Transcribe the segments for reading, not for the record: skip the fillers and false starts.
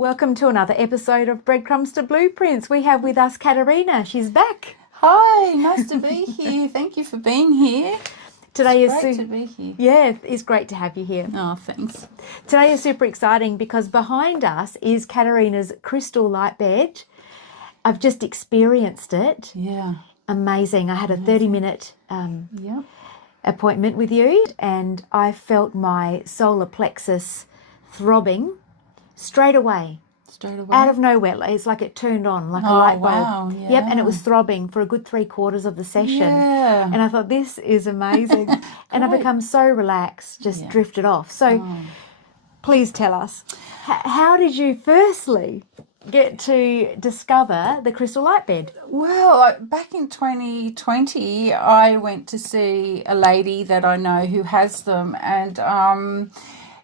Welcome to another episode of Breadcrumbs to Blueprints. We have with us Katerina. She's back. Hi, nice to be here. Thank you for being here. Today It's great to be here. Yeah, it's great to have you here. Oh, thanks. Today is super exciting because behind us is Katerina's crystal light bed. I've just experienced it. Yeah. Amazing. I had a 30-minute appointment with you and I felt my solar plexus throbbing straight away. Out of nowhere. It's like it turned on like a light bulb. Wow, yeah. Yep, and it was throbbing for a good 3/4 of the session. Yeah. And I thought, this is amazing. And I've become so relaxed, just drifted off. So please tell us, how did you firstly get to discover the crystal light bed? Well, back in 2020, I went to see a lady that I know who has them, and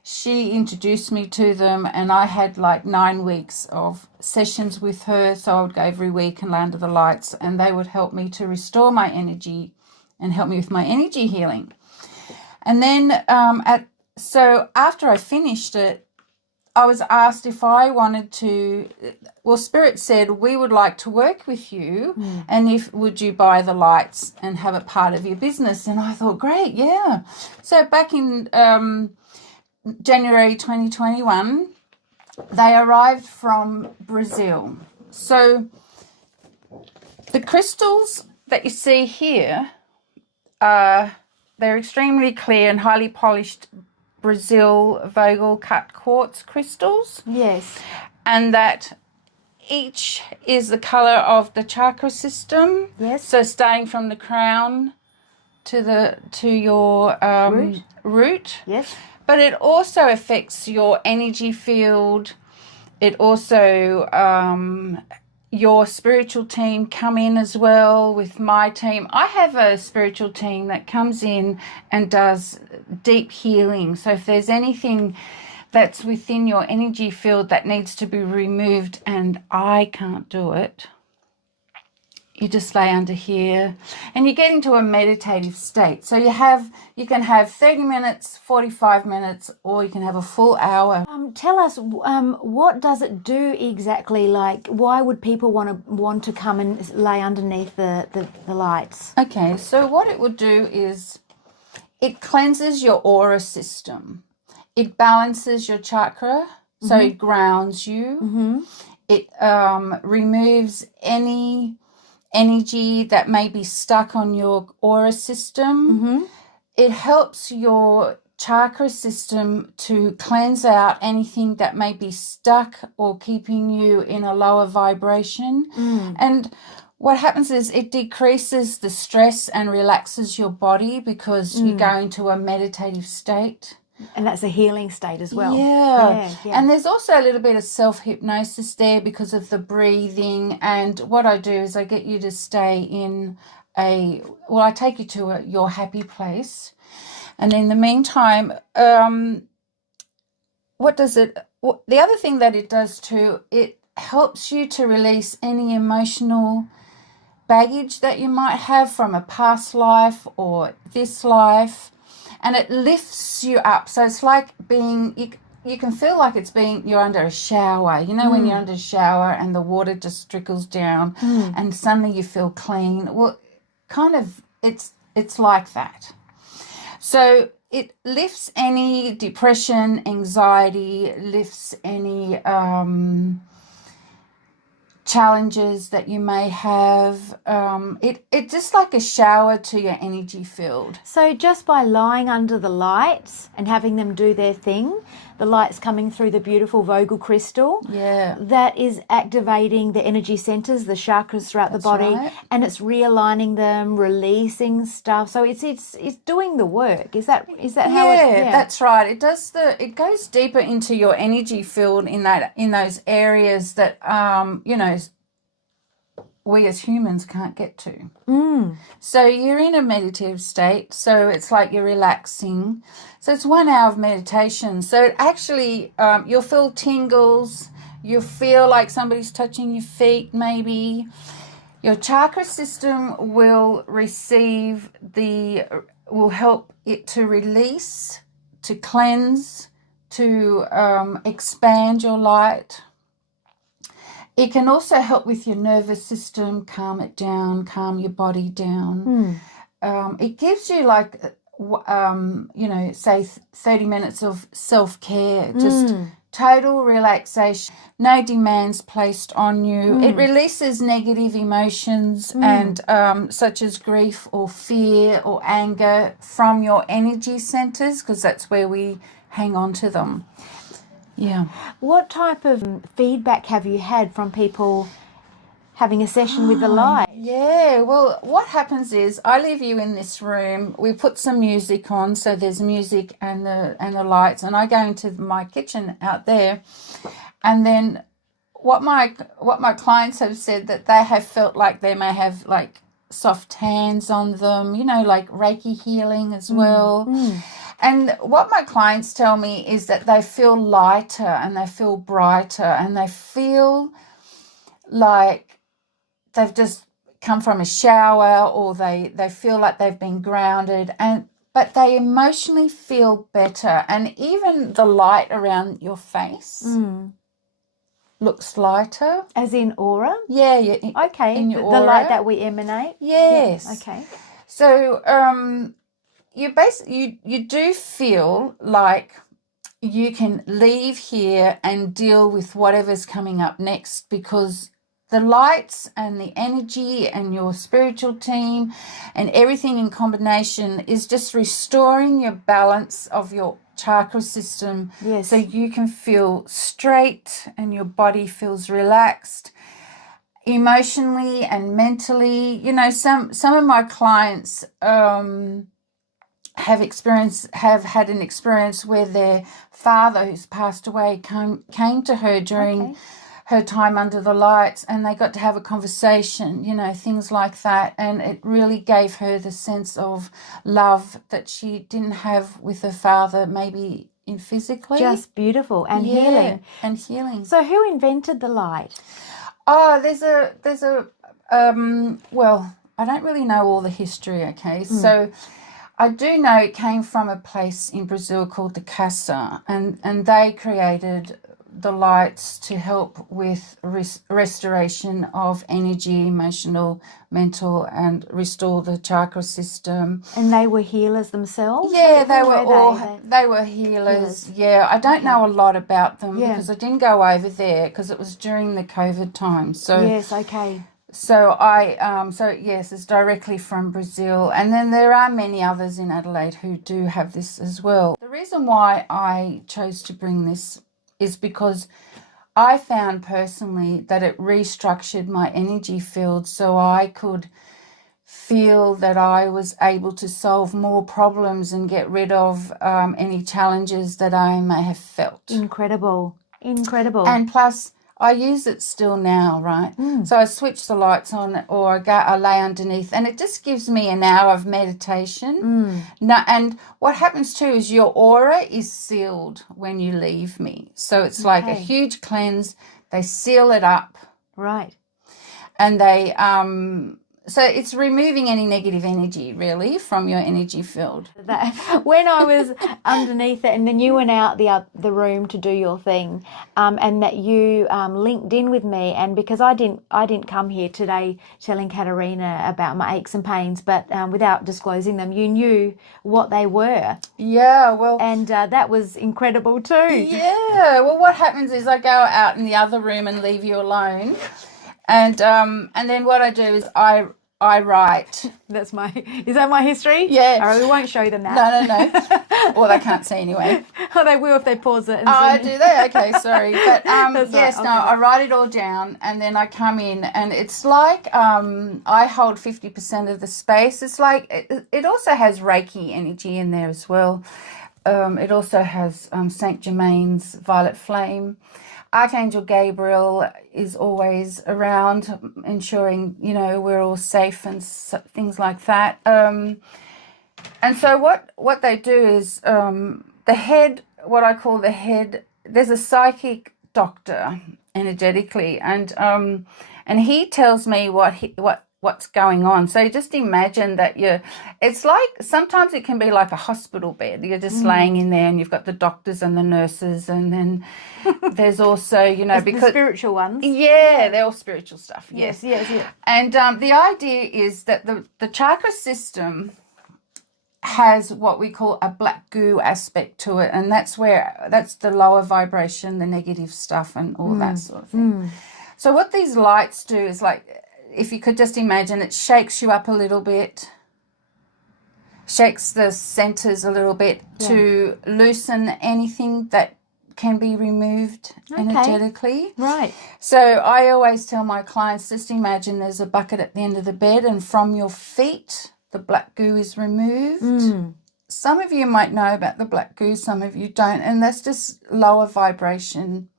she introduced me to them, and I had like 9 weeks of sessions with her. So I would go every week and lay under the lights, and they would help me to restore my energy and help me with my energy healing. And then so after I finished it, I was asked if I wanted to, well, Spirit said, we would like to work with you, and would you buy the lights and have it part of your business? And I thought, great, yeah. So back in January 2021, they arrived from Brazil. So the crystals that you see here they're extremely clear and highly polished Brazil Vogel cut quartz crystals. Yes. And that each is the color of the chakra system. Yes. So starting from the crown to your root. Yes. But it also affects your energy field. It also, your spiritual team come in as well with my team. I have a spiritual team that comes in and does deep healing. So if there's anything that's within your energy field that needs to be removed and I can't do it, you just lay under here and you get into a meditative state. So you can have 30 minutes, 45 minutes, or you can have a full hour. Tell us, what does it do exactly? Like, why would people want to come and lay underneath the lights? Okay, so what it would do is it cleanses your aura system. It balances your chakra, so it grounds you. It removes any energy that may be stuck on your aura system. It helps your chakra system to cleanse out anything that may be stuck or keeping you in a lower vibration. And what happens is it decreases the stress and relaxes your body because you go into a meditative state. And that's a healing state as well. Yeah. And there's also a little bit of self-hypnosis there because of the breathing. And what I do is I get you to stay in I take you to your happy place. And in the meantime, the other thing that it does too, it helps you to release any emotional baggage that you might have from a past life or this life. And it lifts you up. So it's like you can feel like you're under a shower. You know, when you're under a shower and the water just trickles down and suddenly you feel clean. Well, kind of it's like that. So it lifts any depression, anxiety, lifts any challenges that you may have. It's just like a shower to your energy field. So just by lying under the lights and having them do their thing, the lights coming through the beautiful Vogel crystal, that is activating the energy centers, the chakras throughout the body, and it's realigning them, releasing stuff. So it's doing the work. Is that how it? Yeah, that's right. It goes deeper into your energy field in those areas that we as humans can't get to. So you're in a meditative state, so it's like you're relaxing. So it's 1 hour of meditation. So it actually, you'll feel tingles, you feel like somebody's touching your feet maybe. Your chakra system will help it to release, to cleanse, to expand your light. It can also help with your nervous system, calm it down, calm your body down. It gives you like, say 30 minutes of self-care, just total relaxation, no demands placed on you. It releases negative emotions and such as grief or fear or anger from your energy centers, because that's where we hang on to them. Yeah. What type of feedback have you had from people having a session with the light? Yeah, well, what happens is I leave you in this room. We put some music on, so there's music and the lights, and I go into my kitchen out there, and then what my clients have said that they have felt like they may have like soft hands on them, like Reiki healing as well. And what my clients tell me is that they feel lighter and they feel brighter and they feel like they've just come from a shower, or they feel like they've been grounded, but they emotionally feel better. And even the light around your face looks lighter. As in aura? Yeah. Okay, in your aura. The light that we emanate? Yes. Yeah. Okay. So you do feel like you can leave here and deal with whatever's coming up next, because the lights and the energy and your spiritual team and everything in combination is just restoring your balance of your chakra system. Yes. So you can feel straight and your body feels relaxed emotionally and mentally. Some of my clients have had an experience where their father, who's passed away, came to her during her time under the lights, and they got to have a conversation, things like that, and it really gave her the sense of love that she didn't have with her father, maybe in physically. Just beautiful and healing. And healing. So who invented the light? Oh, there's a well, I don't really know all the history, okay? So I do know it came from a place in Brazil called the Casa, and they created the lights to help with restoration of energy, emotional, mental, and restore the chakra system. And they were healers themselves? Yeah, they were healers. Yeah, I don't know a lot about them because I didn't go over there because it was during the COVID time. So yes, okay. So yes, it's directly from Brazil. And then there are many others in Adelaide who do have this as well. The reason why I chose to bring this is because I found personally that it restructured my energy field so I could feel that I was able to solve more problems and get rid of any challenges that I may have felt. Incredible. And plus, I use it still now, right? So I switch the lights on, or I lay underneath, and it just gives me an hour of meditation. And what happens too is your aura is sealed when you leave me. So it's like a huge cleanse. They seal it up. Right. And they so it's removing any negative energy, really, from your energy field. When I was underneath it, and then you went out the room to do your thing, and that you linked in with me, and because I didn't come here today telling Katerina about my aches and pains, but without disclosing them, you knew what they were. Yeah, well, and that was incredible too. Yeah, well, what happens is I go out in the other room and leave you alone. And then what I do is I write. Is that my history? Yeah. All right, we won't show them that. No. Well, they can't see anyway. Oh, they will if they pause it. And do they? Okay, sorry. But yes, right. I write it all down, and then I come in, and it's like I hold 50% of the space. It's like it also has Reiki energy in there as well. It also has Saint Germain's violet flame. Archangel Gabriel is always around, ensuring, we're all safe and things like that. And so what they do is the head, what I call the head, there's a psychic doctor energetically, and he tells me what what's going on. So just imagine that it's like, sometimes it can be like a hospital bed. You're just laying in there and you've got the doctors and the nurses, and then there's also, because the spiritual ones. Yeah, they're all spiritual stuff. Yes. Yes. And the idea is that the chakra system has what we call a black goo aspect to it, and that's the lower vibration, the negative stuff and all that sort of thing. So what these lights do is, like, if you could just imagine, it shakes you up a little bit, shakes the centers a little bit to loosen anything that can be removed energetically. Right. So I always tell my clients, just imagine there's a bucket at the end of the bed, and from your feet the black goo is removed. Some of you might know about the black goo, some of you don't, and that's just lower vibration,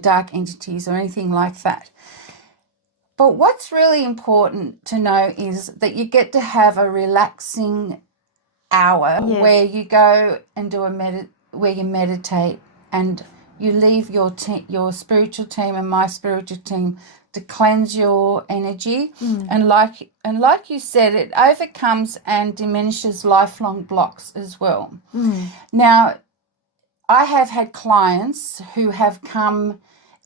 dark entities or anything like that. But what's really important to know is that you get to have a relaxing hour where you go and do where you meditate, and you leave your spiritual team and my spiritual team to cleanse your energy. And like you said, it overcomes and diminishes lifelong blocks as well. Now, I have had clients who have come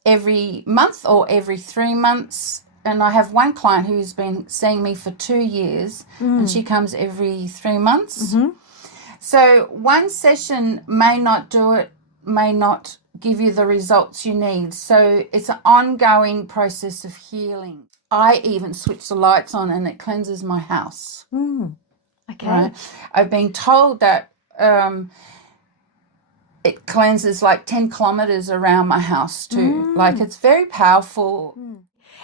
every month or every 3 months, and I have one client who's been seeing me for 2 years, and she comes every 3 months. So one session may not do it, may not give you the results you need. So it's an ongoing process of healing. I even switch the lights on and it cleanses my house. Okay. Right? I've been told that it cleanses like 10 kilometers around my house too. Like, it's very powerful.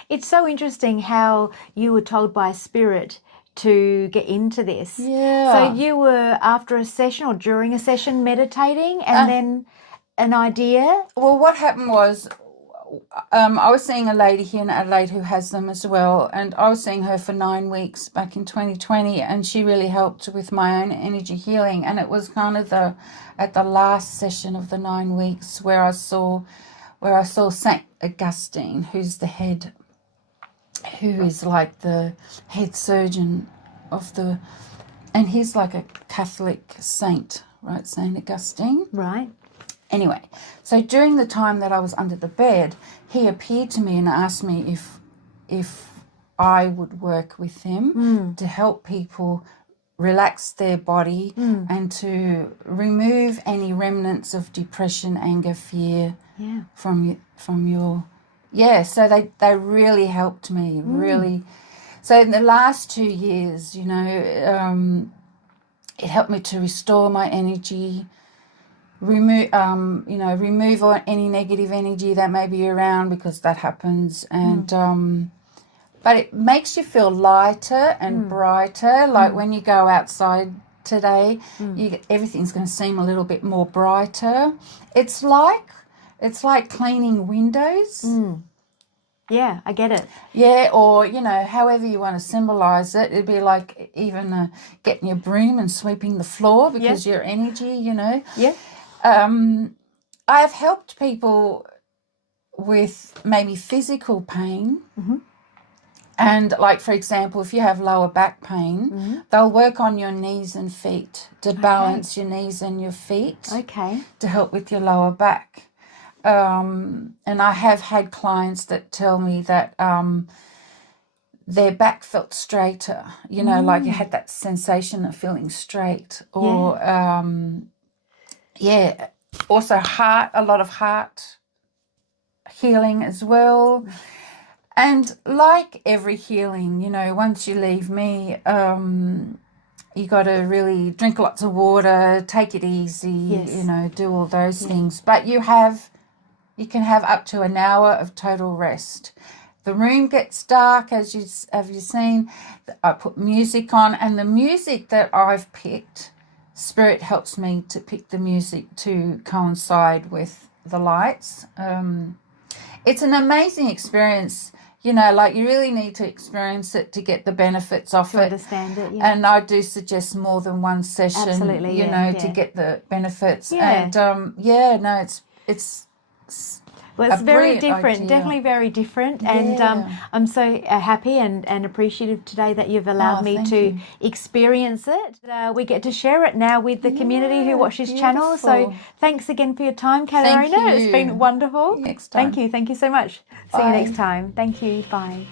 It's so interesting how you were told by spirit to get into this. Yeah. So you were, after a session or during a session, meditating, and then an idea? Well, what happened was, I was seeing a lady here in Adelaide who has them as well, and I was seeing her for 9 weeks back in 2020, and she really helped with my own energy healing. And it was kind of at the last session of the 9 weeks where I saw Saint Augustine, who is like the head surgeon and he's like a Catholic saint, right? Saint Augustine. Right. Anyway, so during the time that I was under the bed, he appeared to me and asked me if I would work with him to help people relax their body and to remove any remnants of depression, anger, fear from your so they really helped me, really. So in the last 2 years, it helped me to restore my energy, remove any negative energy that may be around, because that happens. And but it makes you feel lighter and brighter. Like when you go outside today, everything's going to seem a little bit more brighter. It's like cleaning windows. Yeah, I get it. Yeah, or, however you want to symbolize it. It'd be like even getting your broom and sweeping the floor, because your energy, Yeah. I have helped people with maybe physical pain. And like, for example, if you have lower back pain, they'll work on your knees and feet to balance your knees and your feet. Okay. To help with your lower back. And I have had clients that tell me that their back felt straighter, like you had that sensation of feeling straight. Or, also a lot of heart healing as well. And like every healing, once you leave me, you got to really drink lots of water, take it easy, do all those things. But you can have up to an hour of total rest. The room gets dark, as you've seen. I put music on, and the music that I've picked, Spirit helps me to pick the music to coincide with the lights. It's an amazing experience. Like, you really need to experience it to get the benefits of it. To understand it, yeah. And I do suggest more than one session, Absolutely, to get the benefits. Yeah. And, it's Well, it's a very brilliant different, idea. definitely very different. And I'm so happy and appreciative today that you've allowed me thank to you. experience it. We get to share it now with the community who watch this channel. So beautiful. thanks again for your time, Katerina. Thank It's been you. wonderful. Next time. Thank you so much. See you next time. Thank you. Bye.